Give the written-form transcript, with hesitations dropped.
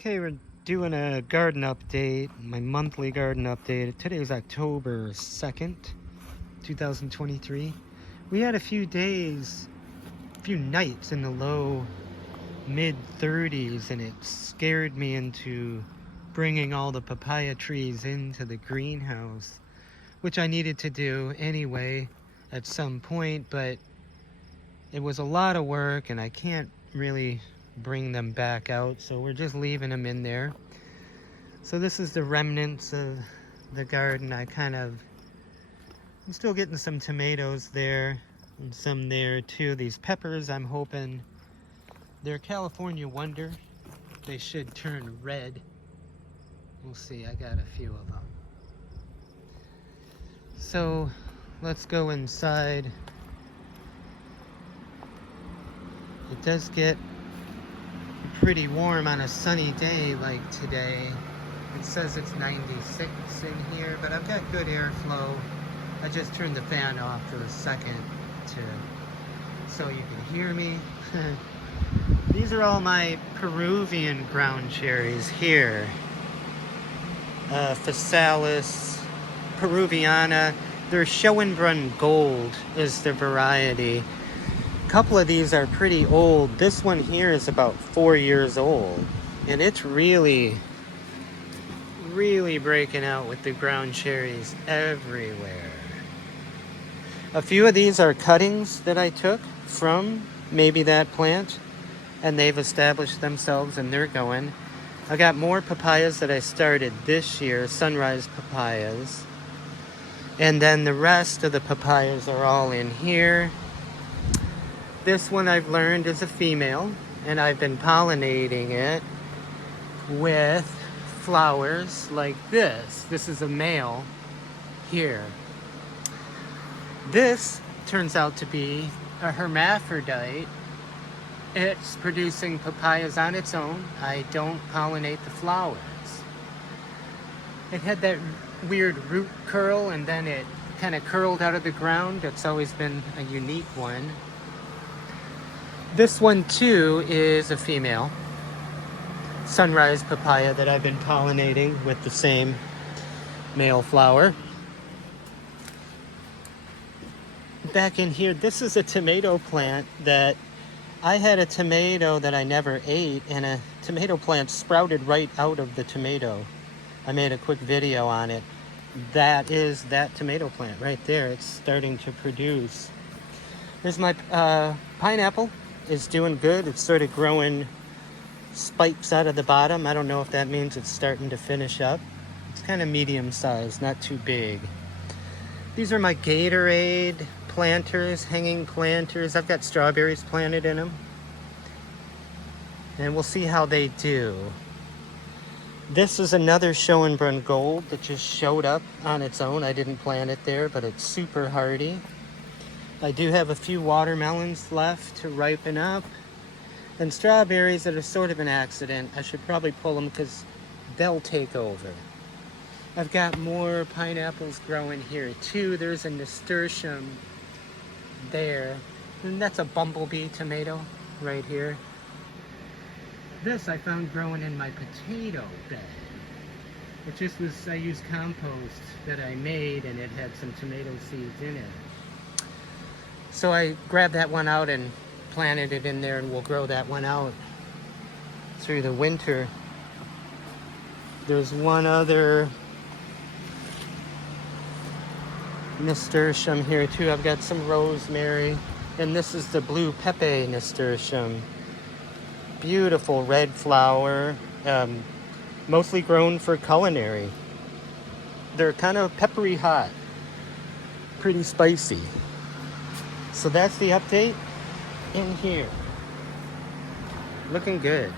Okay, we're doing a garden update, my monthly garden update. Today is October 2nd, 2023. We had a few days, a few nights in the low mid 30s, and it scared me into bringing all the papaya trees into the greenhouse, which I needed to do anyway at some point, but it was a lot of work and I can't really bring them back out, so we're just leaving them in there. So this is the remnants of the garden. I'm still getting some tomatoes there and some there too. These peppers, I'm hoping they're California Wonder. They should turn red. We'll see. I got a few of them. So let's go inside. It does get pretty warm on a sunny day like today. It says it's 96 in here, but I've got good airflow. I just turned the fan off for a second so you can hear me. These are all my Peruvian ground cherries here. Phasalis peruviana. They're Schoenbrunn Gold is the variety. A couple of these are pretty old. This one here is about 4 years old, and it's really breaking out with the ground cherries everywhere. A few of these are cuttings that I took from maybe that plant, and they've established themselves and they're going. I got more papayas that I started this year, sunrise papayas, and then the rest of the papayas are all in here. This one I've learned is a female, and I've been pollinating it with flowers like this. This is a male here. This turns out to be a hermaphrodite. It's producing papayas on its own. I don't pollinate the flowers. It had that weird root curl, and then it kind of curled out of the ground. It's always been a unique one. This one too is a female sunrise papaya that I've been pollinating with the same male flower. Back in here, this is a tomato plant that I had a tomato that I never ate, and a tomato plant sprouted right out of the tomato. I made a quick video on it. That is that tomato plant right there. It's starting to produce. There's my pineapple. Is doing good. It's sort of growing spikes out of the bottom. I don't know if that means it's starting to finish up. It's kind of medium sized, not too big. These are my Gatorade planters, hanging planters. I've got strawberries planted in them, and we'll see how they do. This is another Schoenbrunn Gold that just showed up on its own. I didn't plant it there, but it's super hardy. I do have a few watermelons left to ripen up, and strawberries that are sort of an accident. I should probably pull them because they'll take over. I've got more pineapples growing here too. There's a nasturtium there, and that's a bumblebee tomato right here. This I found growing in my potato bed. I used compost that I made, and it had some tomato seeds in it. So I grabbed that one out and planted it in there, and we'll grow that one out through the winter. There's one other nasturtium here too. I've got some rosemary, and this is the blue pepe nasturtium. Beautiful red flower, mostly grown for culinary. They're kind of peppery hot, pretty spicy. So that's the update in here. Looking good.